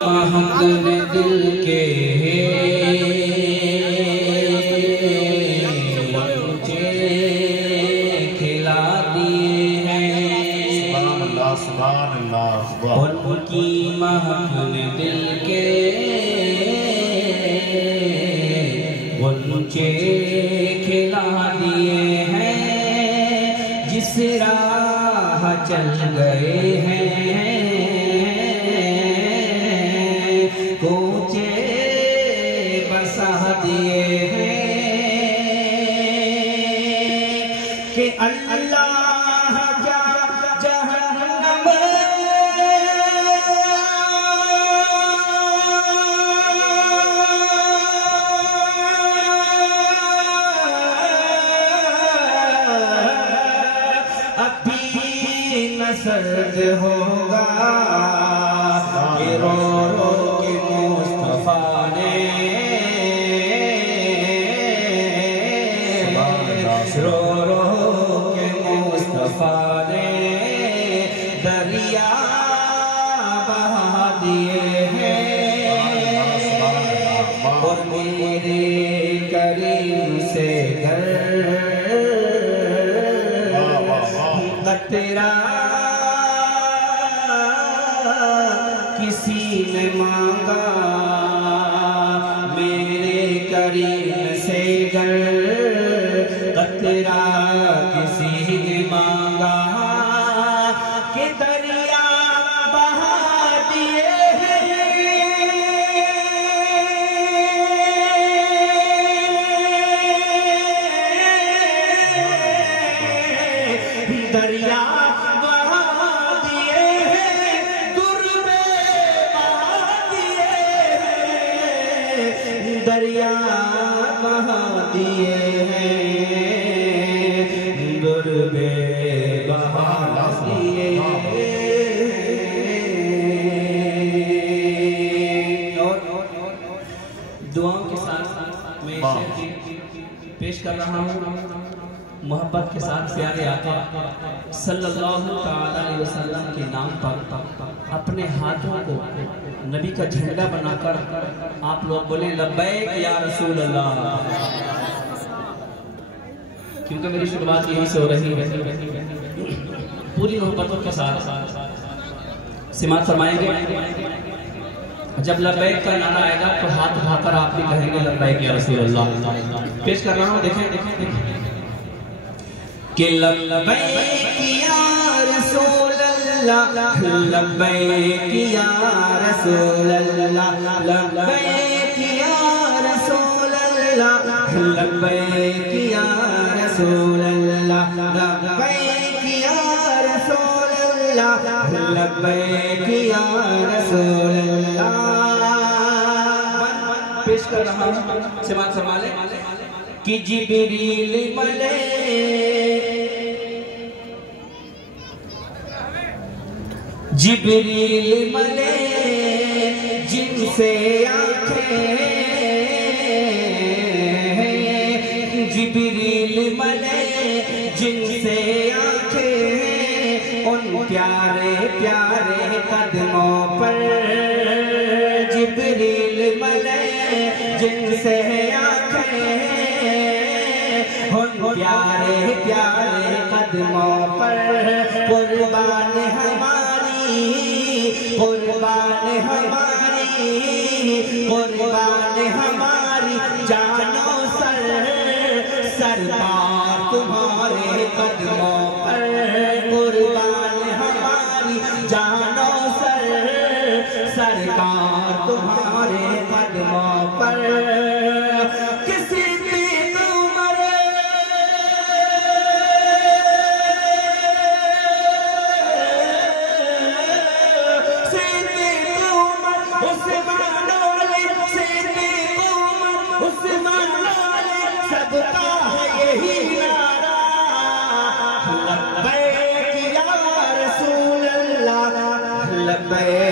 हमने दिल के बच्चे खिला दिए हैं। सुभान अल्लाह, सुभान अल्लाह। उनकी महक ने दिल के बच्चे खिला दिए हैं। जिस राह चल गए हैं कोचे बसा दिए हैं कि अल्लाह क्या जहन्नम अभी न सर्द होगा। रो रो के मुस्तफा ने रो रो के मुस्तफा ने दरिया बहा दिए हैं। और मेरे करीम से घर तेरा किसी ने मांगा, मेरे करीम से घर कतरा किसी ने मांगा कि दरिया बहा दिए दरिया बहा दिए हैं। दुर्बे बहा दिए हैं। दरिया बहा दिए हैं। दुर्बे बहा दिए हैं। और दुआओं के साथ मैं पेश कर रहा हूँ मोहब्बत के साथ प्यारे आका सल्लल्लाहु अलैहि वसल्लम के नाम पर अपने हाथों को नबी का झंडा बनाकर आप लोग बोले लब्बैक या रसूल अल्लाह। क्योंकि मेरी शुरुआत यहीं से हो रही है। पूरी मोहब्बतों के साथ सिमात फरमाएंगे। जब लब्बैक का नारा आएगा तो हाथ उठाकर आप भी कहेंगे लब्बैक या रसूल अल्लाह। पेश कर रहा हूँ, देखें कि लब्बैक या रसूल अल्लाह, लब्बैक या रसूल अल्लाह, लब्बैक या रसूल अल्लाह, लब्बैक या रसूल अल्लाह, लब्बैक या रसूल अल्लाह, लब्बैक या रसूल अल्लाह। पेश कर रहा हूँ, समाज संभाले कि जिब्रील मिले जिब्रील मिले जिनसे आंखें, जिब्रील मिले जिनसे आंखें, उन प्यारे प्यारे कदमों पर। जिब्रील मिले जिनसे आंखें, उन प्यारे प्यारे कदमों पर। कुर्बान हमारी, कुर्बान हमारी, कुर्बान हमारी जानो सर, सरकार तुम्हारे कदमों पर। कुर्बान हमारी जानो सर, सरकार तुम्हारे कदमों पर। सबका है यही नारा लब्बैक या रसूल अल्लाह, लब्बैक